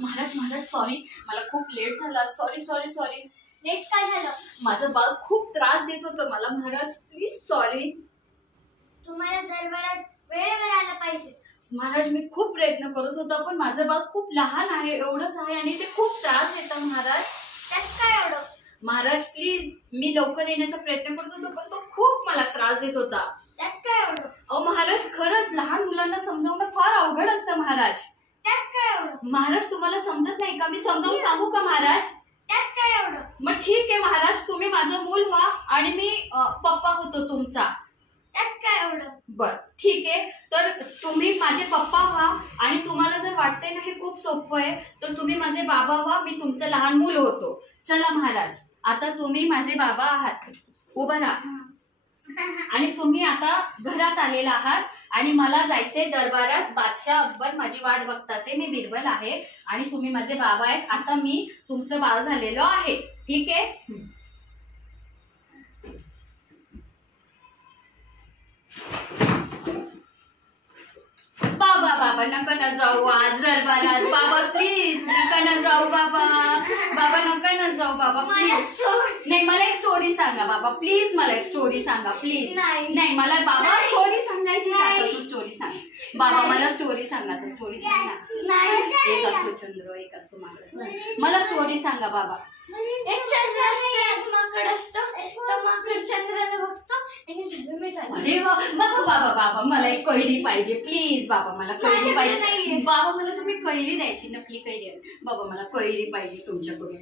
Maharaj Maharaj sorry, मला खूप late झाला. Sorry sorry sorry. लेट काय झालं? माझं बाळ खूप त्रास देत होतं मला महाराज, प्लीज सॉरी. तुम्हाला दरबारात वेळेवर आलं पाहिजे. महाराज मी खूप प्रयत्न करत होतो, पण माझं बाळ खूप लहान आहे, एवढंच आहे, आणि ते खूप त्रास देतं महाराज. त्यात काय एवढं? महाराज प्लीज, मी लवकर येण्याचा प्रयत्न करत होतो, पण तो खूप मला त्रास देत होता. त्यात काय एवढं? अहो महाराज, खरंच लहान मुलांना समजावणं फार अवघड असतं महाराज. त्यात काय एवढं? महाराज तुम्हाला समजत नाही का? मी समजावून सांगू का महाराज? त्यात काय एवढं? मग ठीक आहे महाराज, तुम्ही माझं मूल व्हा आणि मी पप्पा होतो तुमचा. त्यात काय एवढं? बर ठीक आहे, तर तुम्ही माझे पप्पा व्हा, आणि तुम्हाला जर वाटतंय ना हे खूप सोपं आहे, तर तुम्ही माझे बाबा व्हा, मी तुमचं लहान मूल होतो. चला महाराज, आता तुम्ही माझे बाबा आहात, उभं राहा. आणि तुम्ही आता घरात आलेला आहात, आणि मला जायचंय दरबारात. बादशाह अकबर माझी वाट बघतात, ते मी बिरबल आहे, आणि तुम्ही माझे बाबा आहेत. आता मी तुमचं बाळ झालेलो आहे, ठीक आहे? बाबा बाबा नका ना जाऊ आज दरबारात. बाबा प्लीज नका ना जाऊ बाबा. बाबा नका ना जाऊ बाबा प्लीज. नाही, मला एक स्टोरी सांगा बाबा प्लीज, मला एक स्टोरी सांगा प्लीज. नाही मला बाबा स्टोरी सांगायची. तू स्टोरी सांग बाबा, मला स्टोरी सांगा. तर स्टोरी सांगा. एक असतो चंद्र, एक असतो माकड. मला स्टोरी सांगा बाबा. एक चंद्र असतो, एक माकड असतो. तो माकड चंद्राला बघतो आणि झालं मी झालं. अरे बाबा बाबा बाबा, मला एक कैरी पाहिजे प्लीज. बाबा मला कैरी पाहिजे. बाबा मला तुम्ही कैरी द्यायची, नकली कैरी. बाबा मला कैरी पाहिजे तुमच्याकडून.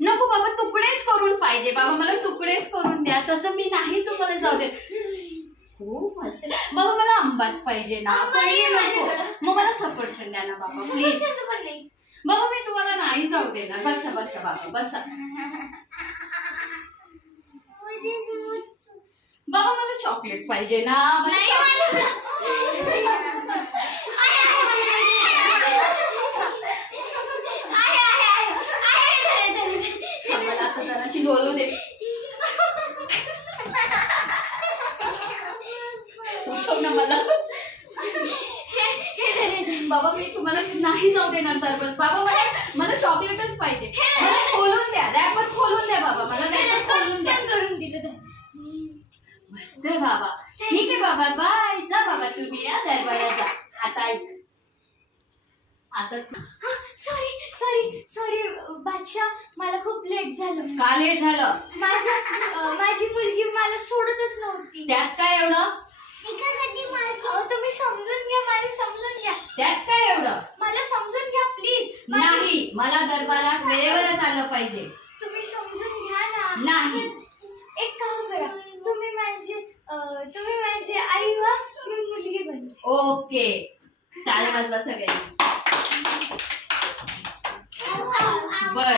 नको बाबा, तुकडेच करून पाहिजे. बाबा मला तुकडेच करून द्या. तसं मी नाही तुम्हाला जाऊ दे. खूप मस्त. बाबा मला आंबाच पाहिजे ना, कैरी नको. मग मला सफरचंद द्या ना बाबा प्लीज. बाबा मी तुम्हाला नाही जाऊ देणार. बसा बसा बाबा बसा. बाबा मला चॉकलेट पाहिजे ना. मला आता जराशी बोलू दे. उठव ना मला. बाबा मी तुम्हाला नाही जाऊ देणार दरबार. बाबा मला चॉकलेटच पाहिजे. मला खोलून द्या, रॅपर खोलून द्या बाबा. मला रॅपर खोलून द्या. करून दिलं. मस्त आहे बाबा. ठीक आहे बाबा, बाय. जा बाबा तुम्ही या दरबारात जा. आता सॉरी सॉरी सॉरी बादशाह, मला खूप लेट झालं. का लेट झालं? माझी मुलगी मला सोडतच नव्हती. त्यात काय एवढं? तुम्ही समजून घ्या, मला समजून घ्या. त्यात काय एवढं? मला समजून घ्या प्लीज. नाही, मला दरबारात वेळेवरच आलं पाहिजे. तुम्ही समजून घ्या ना. नाही. एक काम करा, तुम्ही माझी आई व्हा, मी मुलगी बनते. ओके, टाळ्या वाजवा सगळ्यांनी.